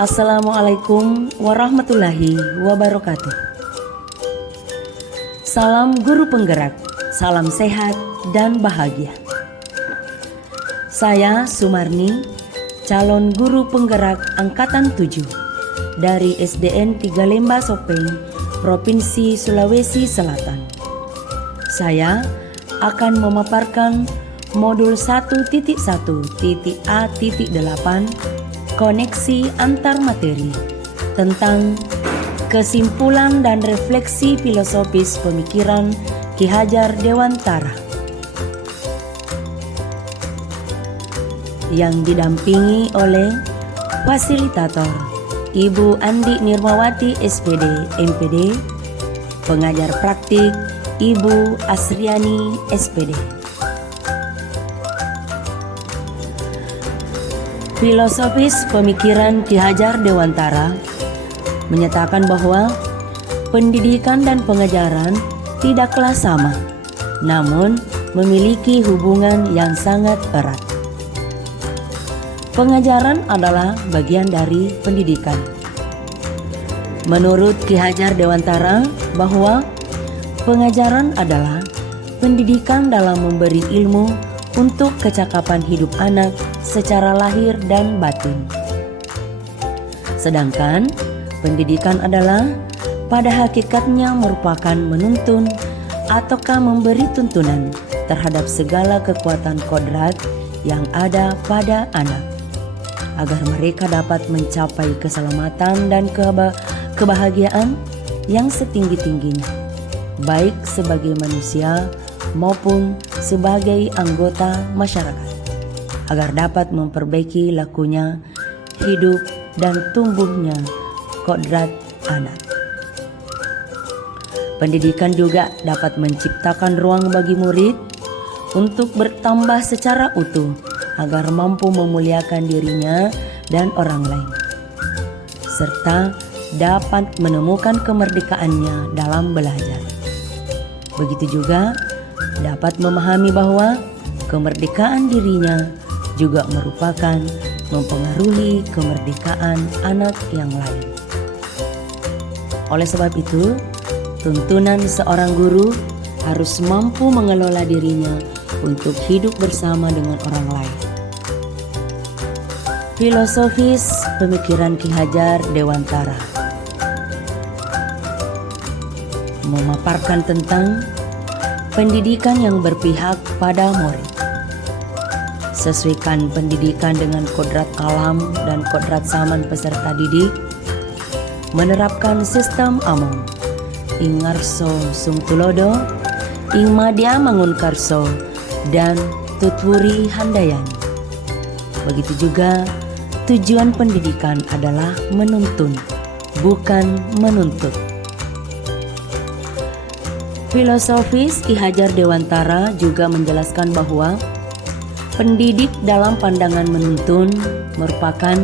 Assalamualaikum warahmatullahi wabarakatuh. Salam guru penggerak, salam sehat dan bahagia. Saya Sumarni, calon guru penggerak Angkatan 7 dari SDN 3 Lemba Sopeng, Provinsi Sulawesi Selatan. Saya akan memaparkan modul 1.1.A.8 koneksi antar materi tentang kesimpulan dan refleksi filosofis pemikiran Ki Hajar Dewantara yang didampingi oleh fasilitator Ibu Andi Nirmawati SPD MPD, pengajar praktik Ibu Asriani SPD. Filosofis pemikiran Ki Hajar Dewantara menyatakan bahwa pendidikan dan pengajaran tidaklah sama, namun memiliki hubungan yang sangat erat. Pengajaran adalah bagian dari pendidikan. Menurut Ki Hajar Dewantara bahwa pengajaran adalah pendidikan dalam memberi ilmu untuk kecakapan hidup anak secara lahir dan batin. Sedangkan pendidikan adalah pada hakikatnya merupakan menuntun ataukah memberi tuntunan terhadap segala kekuatan kodrat yang ada pada anak, agar mereka dapat mencapai keselamatan dan kebahagiaan yang setinggi-tingginya, baik sebagai manusia maupun sebagai anggota masyarakat, agar dapat memperbaiki lakunya hidup dan tumbuhnya kodrat anak. Pendidikan juga dapat menciptakan ruang bagi murid untuk bertambah secara utuh agar mampu memuliakan dirinya dan orang lain, serta dapat menemukan kemerdekaannya dalam belajar. Begitu juga dapat memahami bahwa kemerdekaan dirinya juga merupakan mempengaruhi kemerdekaan anak yang lain. Oleh sebab itu, tuntunan seorang guru harus mampu mengelola dirinya untuk hidup bersama dengan orang lain. Filosofis pemikiran Ki Hajar Dewantara memaparkan tentang pendidikan yang berpihak pada murid. Sesuaikan pendidikan dengan kodrat alam dan kodrat zaman peserta didik. Menerapkan sistem among ing ngarso sung tulodo, ing madya mangun karso, dan tutwuri handayani. Begitu juga tujuan pendidikan adalah menuntun, bukan menuntut. Filosofis Ki Hajar Dewantara juga menjelaskan bahwa pendidik dalam pandangan menuntun merupakan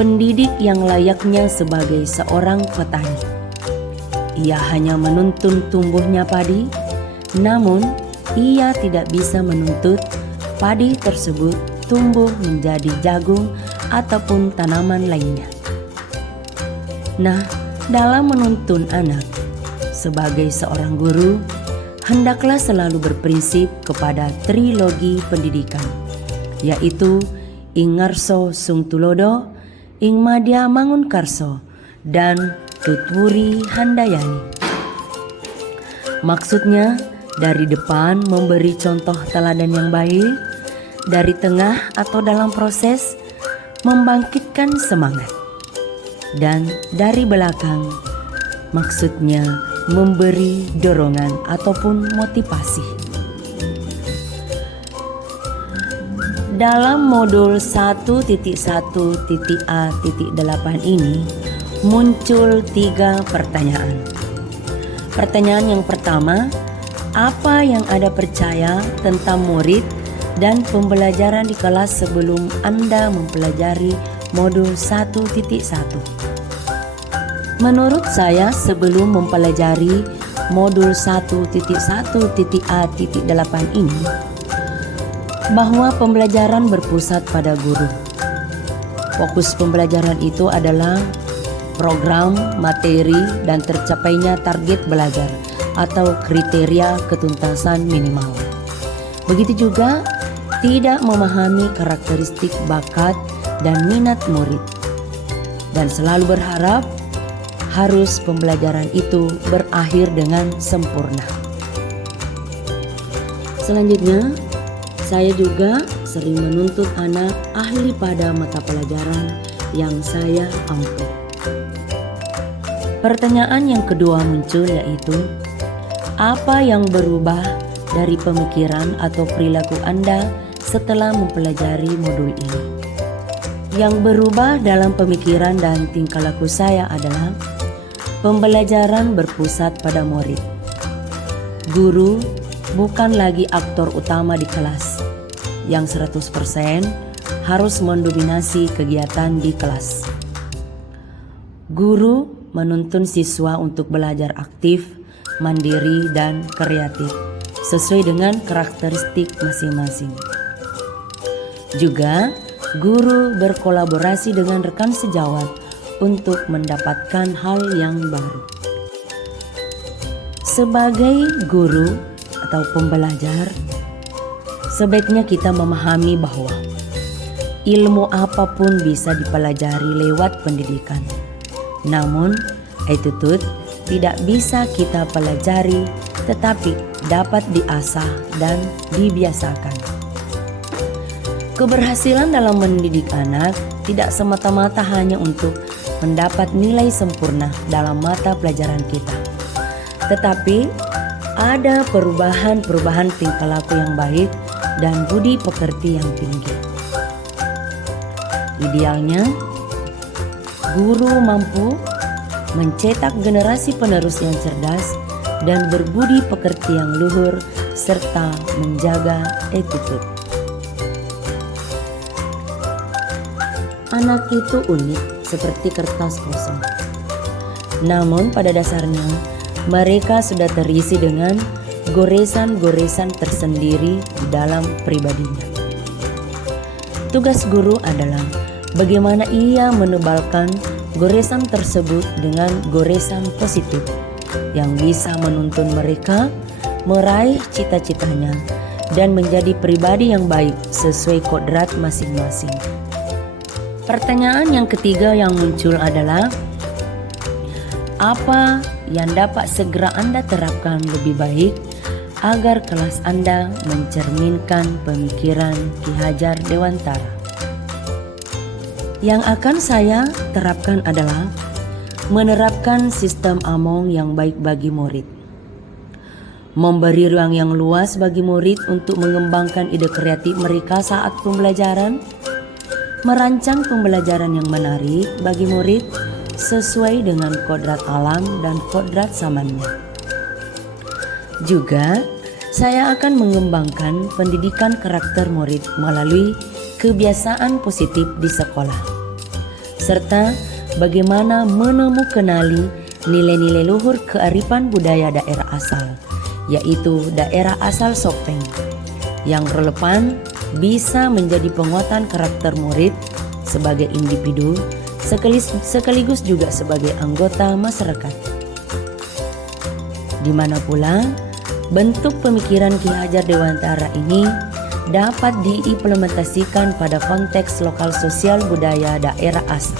pendidik yang layaknya sebagai seorang petani. Ia hanya menuntun tumbuhnya padi, namun ia tidak bisa menuntut padi tersebut tumbuh menjadi jagung ataupun tanaman lainnya. Nah, dalam menuntun anak, sebagai seorang guru, hendaklah selalu berprinsip kepada trilogi pendidikan, yaitu ing ngarso sung tulodo, ing madya mangun karso, dan tutwuri handayani. Maksudnya, dari depan memberi contoh teladan yang baik, dari tengah atau dalam proses membangkitkan semangat, dan dari belakang maksudnya memberi dorongan ataupun motivasi. Dalam modul 1.1.A.8 ini muncul 3 pertanyaan. Pertanyaan yang pertama, apa yang Anda percaya tentang murid dan pembelajaran di kelas sebelum Anda mempelajari modul 1.1? Menurut saya, sebelum mempelajari modul 1.1.A.8 ini, bahwa pembelajaran berpusat pada guru. Fokus pembelajaran itu adalah program, materi, dan tercapainya target belajar atau kriteria ketuntasan minimal. Begitu juga tidak memahami karakteristik bakat dan minat murid, dan selalu berharap harus pembelajaran itu berakhir dengan sempurna. Selanjutnya, saya juga sering menuntut anak ahli pada mata pelajaran yang saya ampu. Pertanyaan yang kedua muncul yaitu, apa yang berubah dari pemikiran atau perilaku Anda setelah mempelajari modul ini? Yang berubah dalam pemikiran dan tingkah laku saya adalah pembelajaran berpusat pada murid. Guru bukan lagi aktor utama di kelas yang 100% harus mendominasi kegiatan di kelas. Guru menuntun siswa untuk belajar aktif, mandiri, dan kreatif sesuai dengan karakteristik masing-masing. Juga, guru berkolaborasi dengan rekan sejawat untuk mendapatkan hal yang baru. Sebagai guru atau pembelajar, sebaiknya kita memahami bahwa ilmu apapun bisa dipelajari lewat pendidikan. Namun, attitude tidak bisa kita pelajari, tetapi dapat diasah dan dibiasakan. Keberhasilan dalam mendidik anak tidak semata-mata hanya untuk mendapat nilai sempurna dalam mata pelajaran kita, tetapi ada perubahan-perubahan tingkah laku yang baik dan budi pekerti yang tinggi. Idealnya, guru mampu mencetak generasi penerus yang cerdas dan berbudi pekerti yang luhur serta menjaga attitude. Anak itu unik seperti kertas kosong. Namun pada dasarnya mereka sudah terisi dengan goresan-goresan tersendiri di dalam pribadinya. Tugas guru adalah bagaimana ia menebalkan goresan tersebut dengan goresan positif yang bisa menuntun mereka meraih cita-citanya dan menjadi pribadi yang baik sesuai kodrat masing-masing. Pertanyaan yang ketiga yang muncul adalah, apa yang dapat segera Anda terapkan lebih baik agar kelas Anda mencerminkan pemikiran Ki Hajar Dewantara? Yang akan saya terapkan adalah menerapkan sistem Among yang baik bagi murid, memberi ruang yang luas bagi murid untuk mengembangkan ide kreatif mereka saat pembelajaran, merancang pembelajaran yang menarik bagi murid sesuai dengan kodrat alam dan kodrat zamannya. Juga, saya akan mengembangkan pendidikan karakter murid melalui kebiasaan positif di sekolah, serta bagaimana menemukanali nilai-nilai luhur kearifan budaya daerah asal, yaitu daerah asal Sopeng, yang relevan bisa menjadi penguatan karakter murid sebagai individu sekaligus juga sebagai anggota masyarakat. Di mana pula bentuk pemikiran Ki Hajar Dewantara ini dapat diimplementasikan pada konteks lokal sosial budaya daerah asal,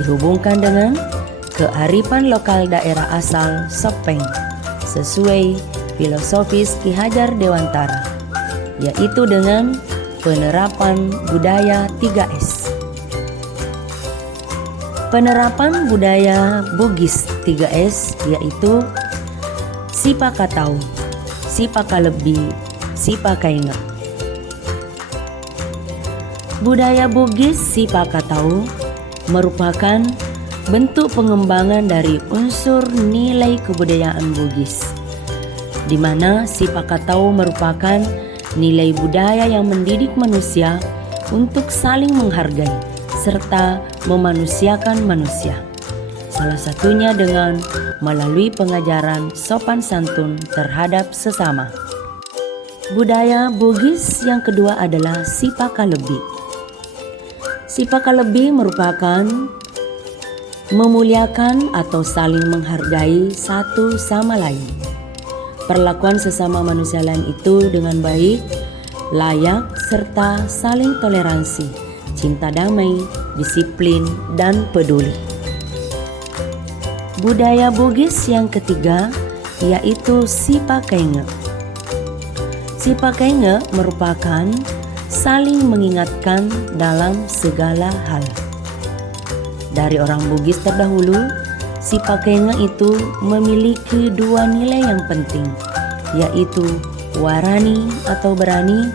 dihubungkan dengan kearifan lokal daerah asal Sopeng sesuai filosofis Ki Hajar Dewantara, yaitu dengan penerapan budaya 3S. Penerapan budaya Bugis 3S yaitu Sipakatau, Sipakalebi, Sipakaingat. Budaya Bugis Sipakatau merupakan bentuk pengembangan dari unsur nilai kebudayaan Bugis, di mana Sipakatau merupakan nilai budaya yang mendidik manusia untuk saling menghargai serta memanusiakan manusia. Salah satunya dengan melalui pengajaran sopan santun terhadap sesama. Budaya Bugis yang kedua adalah Sipakalebi. Sipakalebi merupakan memuliakan atau saling menghargai satu sama lain. Perlakuan sesama manusia lain itu dengan baik, layak, serta saling toleransi, cinta damai, disiplin, dan peduli. Budaya Bugis yang ketiga yaitu Sipakenge. Sipakenge merupakan saling mengingatkan dalam segala hal. Dari orang Bugis terdahulu, Sipakenge itu memiliki dua nilai yang penting, yaitu warani atau berani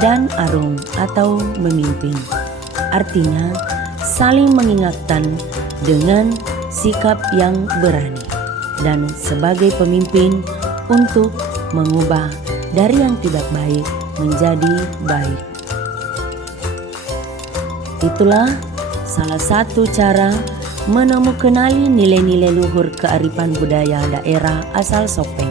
dan arung atau memimpin. Artinya, saling mengingatkan dengan sikap yang berani dan sebagai pemimpin untuk mengubah dari yang tidak baik menjadi baik. Itulah salah satu cara menemukanali nilai-nilai luhur kearifan budaya daerah asal Sopeng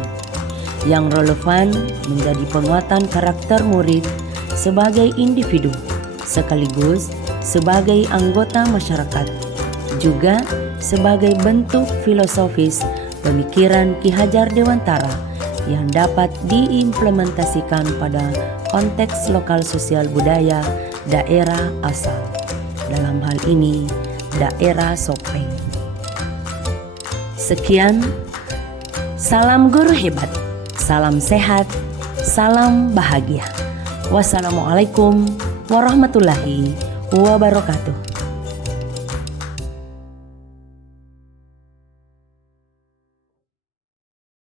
yang relevan menjadi penguatan karakter murid sebagai individu sekaligus sebagai anggota masyarakat, juga sebagai bentuk filosofis pemikiran Ki Hajar Dewantara yang dapat diimplementasikan pada konteks lokal sosial budaya daerah asal. Dalam hal ini, daerah Sopeng. Sekian, salam guru hebat, salam sehat, salam bahagia. Wassalamualaikum warahmatullahi wabarakatuh.